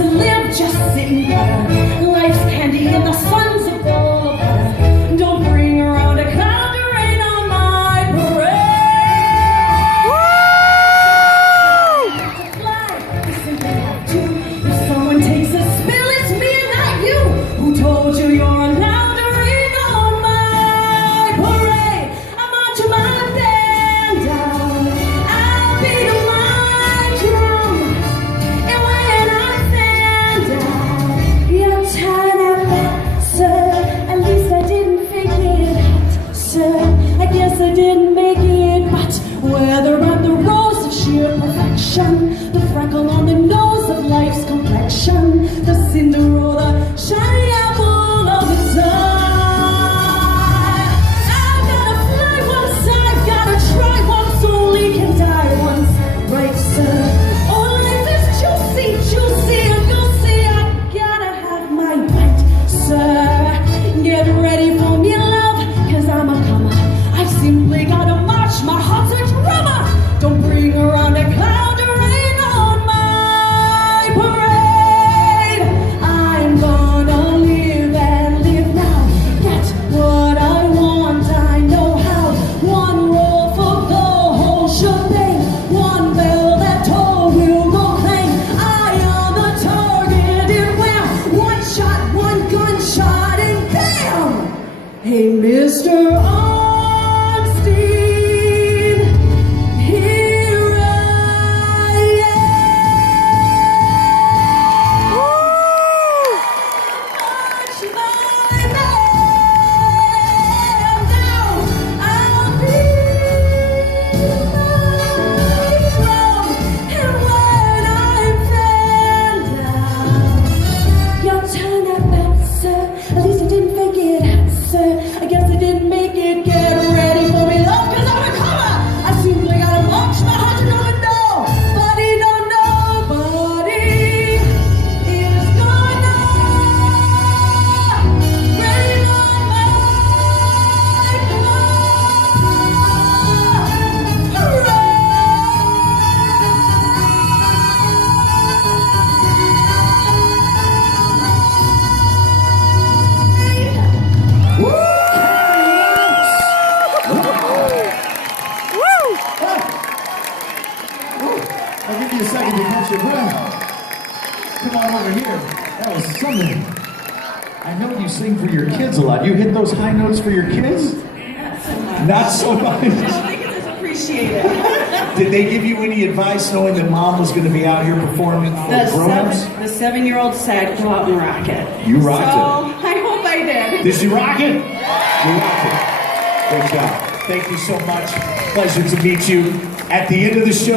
to live just sitting there. Life's candy and the sun's a bowl of butter. Don't bring around a cloud to rain on my parade. Woo! To fly, you simply have to. If someone takes a spill, it's me and not you. Who told you you're allowed to rain on my parade? I'm marching my band down. I'll beat my drum. And when I stand down, you'll turn out back, sir. At least I didn't fake it, sir. I guess I didn't make it, but whether I'm the rose of sheer perfection, the freckle on the nose of life's complexion, the Cinderella shiny apple of the eye. I've gotta fly once, I've gotta try once, only can die once, right, sir? Oh, life is juicy, juicy, and you'll see I gotta have my bite, sir. Get ready for me, love, cause I'm a comer. I've simply gotta march, my heart's a drummer. Don't bring around a cloud to rain on my parade. I'm gonna live and live now. Get what I want, I know how. One roll for the whole shebang. One bell that toll will go clang. I am the targeted wham. One shot, one gunshot, and bam! Hey, Mr. Armstein, here I am. March my band down. I'll beat my drum. And when I'm fan down, you'll turn out back, sir. At least I didn't fake it, sir. I guess I didn't make it. Get ready for me, love, cause I'm a comer. I simply gotta march my heart to know. Nobody, no, nobody is gonna rain on my I'll give you a second to catch your breath. Come on over here. That was something. I know you sing for your kids a lot. You hit those high notes for your kids? Not so much. I think it's appreciated. Did they give you any advice knowing that mom was going to be out here performing for grown-ups? The 7-year-old said, go out and rock it. You rocked it. So I hope I did. Did you rock it? You rocked it. Great job. Thank you so much. Pleasure to meet you. At the end of the show,